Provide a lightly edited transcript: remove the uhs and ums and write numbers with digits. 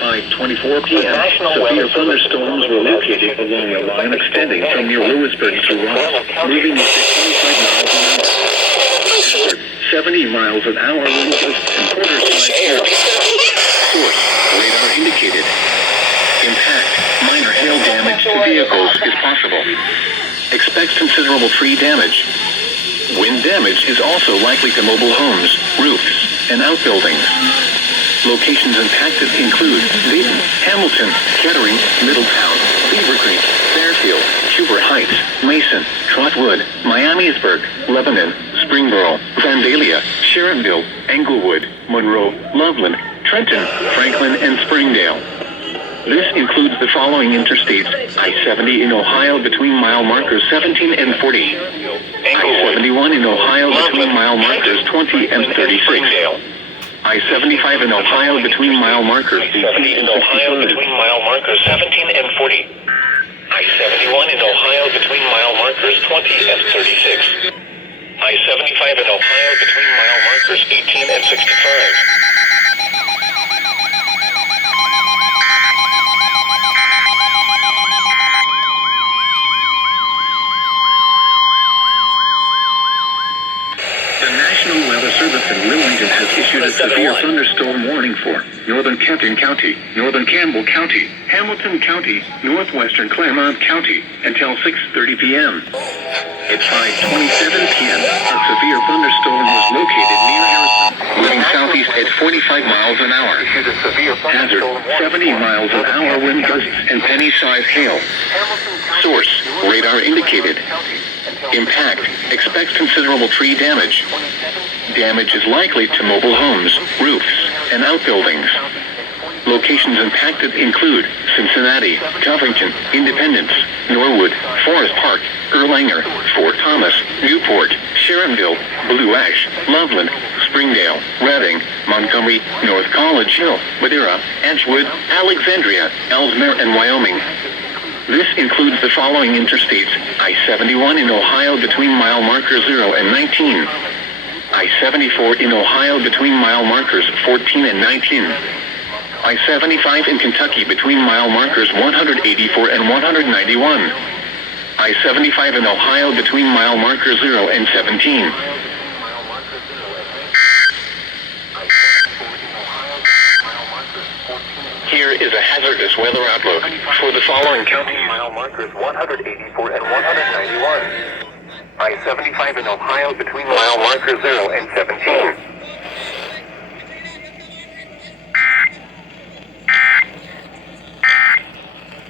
5:24 p.m. Severe thunderstorms were located along a line extending from near Lewisburg to Ross, moving at 25 miles an hour. 70 miles an hour wind gusts and quarter-sized hail. Source: radar indicated. Impact: minor hail damage to vehicles is possible. Expect considerable tree damage. Wind damage is also likely to mobile homes, roofs, and outbuildings. Locations impacted include Dayton, Hamilton, Kettering, Middletown, Beaver Creek, Fairfield, Huber Heights, Mason, Trotwood, Miamisburg, Lebanon, Springboro, Vandalia, Sharonville, Englewood, Monroe, Loveland, Trenton, Franklin, and Springdale. This includes the following interstates: I-70 in Ohio between mile markers 17 and 40. I-71 in Ohio between mile markers 20 and 36. I-75 in Ohio between mile markers 18 and 65. Between mile markers 17 and 40. I-71 in Ohio between mile markers 20 and 36. I-75 in Ohio between mile markers 18 and 65. The National Weather Service in Wilmington has issued a severe thunderstorm warning for northern Kenton County, northern Campbell County, Hamilton County, northwestern Claremont County until 6:30 p.m. At 5:27 p.m., a severe thunderstorm was located near Harrison, moving southeast at 45 miles an hour. Hazard: 70 miles an hour wind gusts and penny-sized hail. Source: radar indicated. Impact: expect considerable tree damage. Damage is likely to mobile homes, roofs, and outbuildings. Locations impacted include Cincinnati, Covington, Independence, Norwood, Forest Park, Erlanger, Fort Thomas, Newport, Sharonville, Blue Ash, Loveland, Springdale, Reading, Montgomery, North College Hill, Madera, Edgewood, Alexandria, Ellesmere, and Wyoming. This includes the following interstates: I-71 in Ohio between mile markers 0 and 19. I-74 in Ohio between mile markers 14 and 19. I-75 in Kentucky between mile markers 184 and 191. I-75 in Ohio between mile markers 0 and 17. Here is a hazardous weather outlook for the following county mile markers 184 and 191. I-75 in Ohio between mile markers 0 and 17.